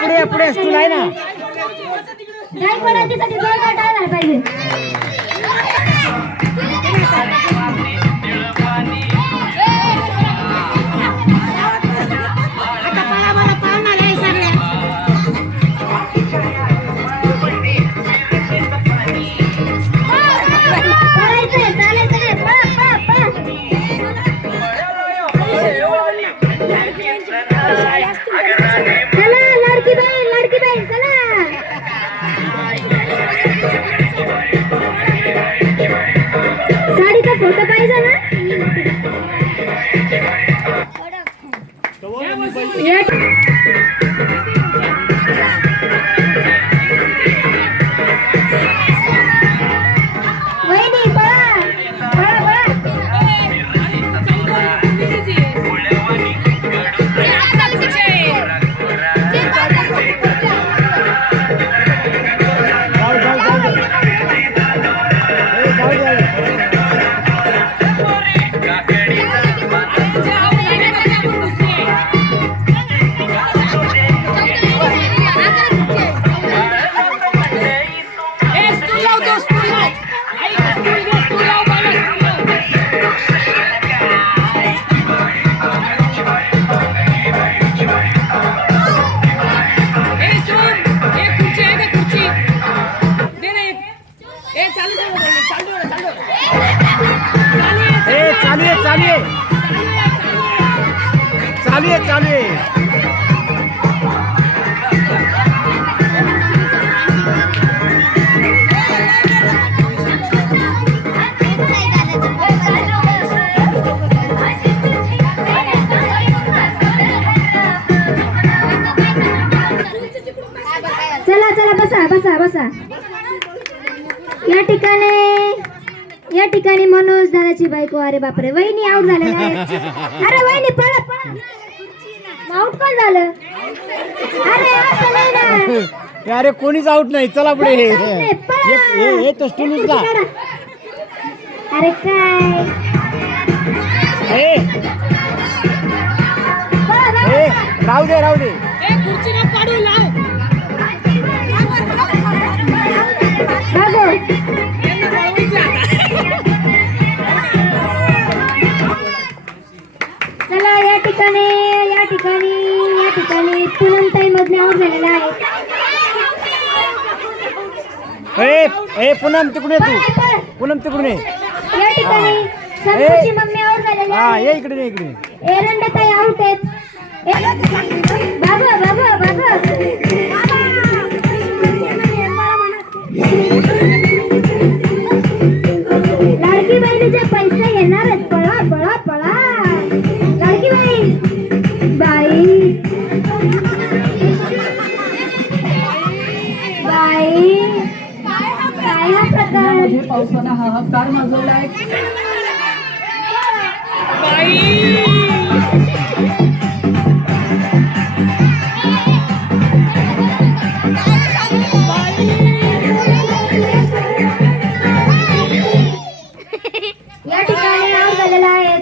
पुढे पुढे स्टूल आहे ना. बसा. या ठिकाणी मनोज दादाची बायको. अरे बापरे, वहिनी आउट झालेल्या आहेत. अरे वहिनी पळा पळा. आउट कोण झालं? अरे असं नाही ना. अरे कोणीच आउट नाही. चला पुढे. हे तो स्टूल उचला. अरे काय राहू दे राहू दे. चला या ठिकाणी पूनमताई मधले आउट झालेले आहेत. पूनम तिकडे तू. पूनम तिकडून ये. या ठिकाणी संतोषी मम्मी आउट झालेली आहे. ये इकडे इकडे. एरंडताई आउट आहेत. बाबा बाबा बाबा लाडकी बहिणीचे पैसे येणार आहेत. पळा पळा पळा. लाडकी बाई बाई बाई काय हा प्रकार. पावसानं हाहाकार माजवलाय. या ठिकाणी आउट झालेला आहे.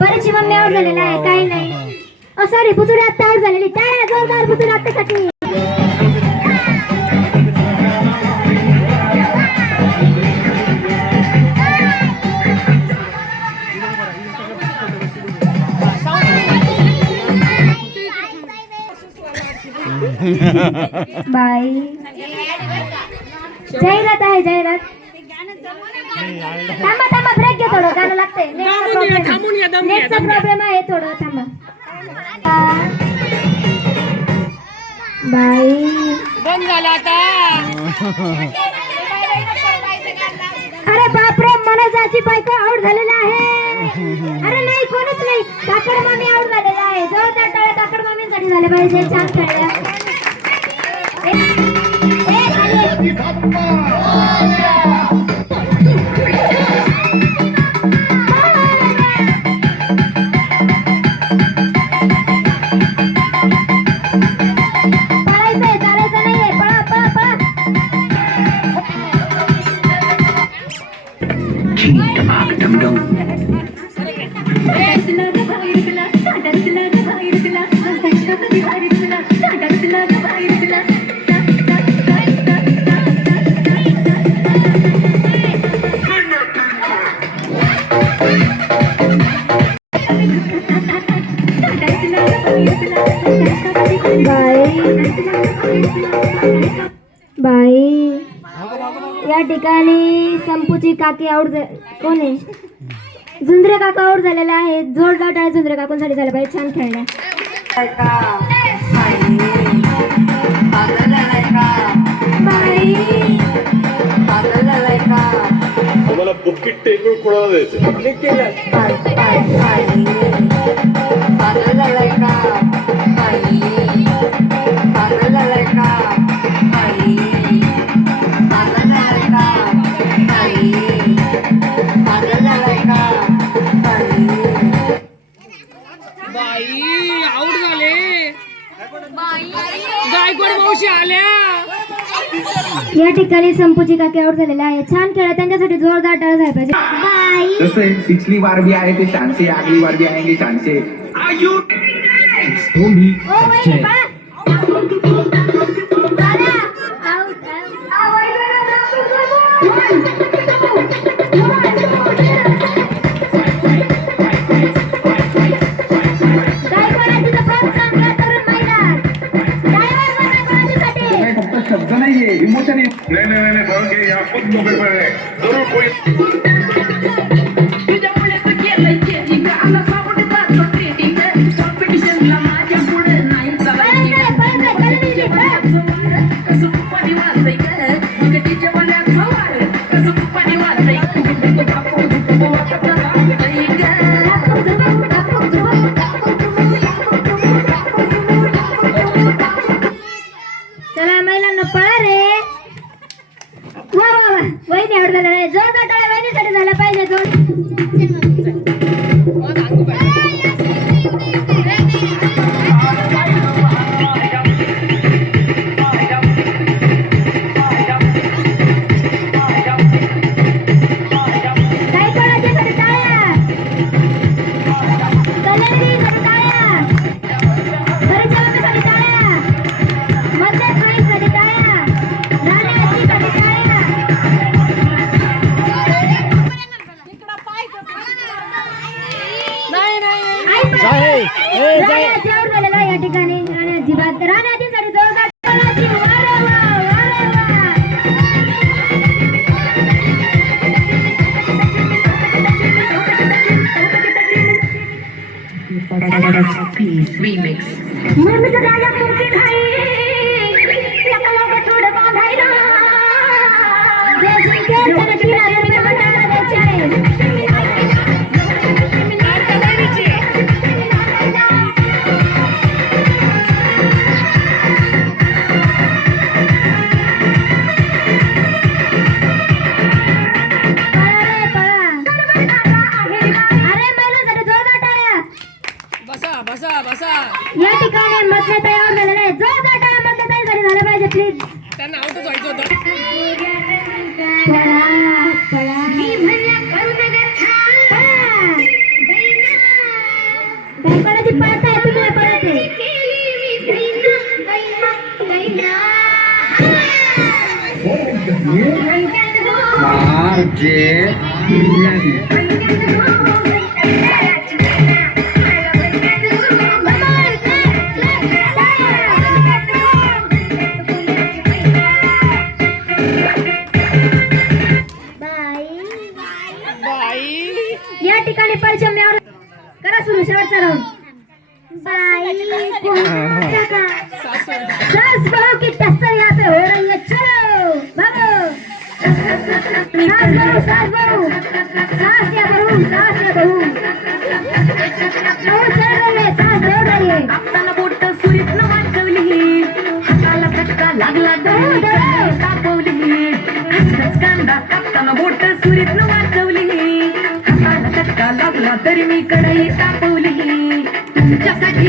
परीची मम्मी आउट झालेला आहे. काही नाही. सॉरी, पुतुडी आत्ता आउट झालेली. टाळ्या जोरदार पुतुडी आत्तासाठी. बाई जाहिरात आहे. जाहिरात. थांबा थांबा, ब्रेक घे. थोडं गाणं लागतंय. नेटचा प्रॉब्लेम आहे. थोडं थांबा. बाई बंद झाला आता. अरे बापरे, मनोजाची बायको आउट झालेला आहे. अरे नाही, कोणच नाही. काकड मामी आउट झालेला आहे. जोरदार टाळ्या काकड मामींसाठी झाले पाहिजे. छान खेळल्या. बाई या ठिकाणी संपूची काकी आऊट कोण आहे? झुंजरे काका आऊट झालेले आहेत. जोरदार टाळ्या झुंजरे काकांसाठी झाल्या पाहिजे. छान खेळल्या. आम्हाला बुकिट टेबल कोणाला द्यायचं? बाई आऊट झाले. गायकवाड मावशी आल्या. या ठिकाणी संपूची काकी आऊट झालेल्या आहे. छान खेळा. त्यांच्यासाठी जोरदार टाळ्या झाल्या पाहिजे. बाई जैसे पिछली बार भी आए थे शान से, अगली बार भी आएंगे शान से. ओ बाई पळा. फक्त शब्द नाहीये, इमोशन आहे. नहीं भाव के यहाँ खुद मौके पर है जरूर कोई चला महिलांना पळा रे. वा वा वा. वहिनी आऊट झालेला आहे. जोरदार टाळ्या वहिनीसाठी झाल्या पाहिजे. या ठिकाणी राणे अजिबात राणे आजीसाठी जोरदार टाळ्याची. वा रे वा, वा रे वा. मर्द राजा तुमची भाई एका थोडं बांधायला जे जिंकेल त्याला किनारे मी म्हणायला द्यायचे आहे. या ठिकाणी मतदान तयार झालेलं आहे. जोरदार टाळ्या मतदानासाठी झालं पाहिजे प्लीज. त्यांना आऊटच व्हायचं होतं. गायकवाडाची पार्ट आहे. तुम्ही परत आहे. या ठिकाणी परिचय करा सुरू. शेवटचा राऊंड. सास बहू की टक्कर यहाँ पे हो रही है. चलो भागो. सास बहू सास या बहू सास या बहू चल रही है. सास दौड़ रही है. हाताला बोट सुरीत न वाजवली, हाताला फटका लागला तर तापवली. कांदा कापताना बोट सुरीत न वाजवली, हाताला फटका लागला तरी मी कढई तापवली. तुमच्यासाठी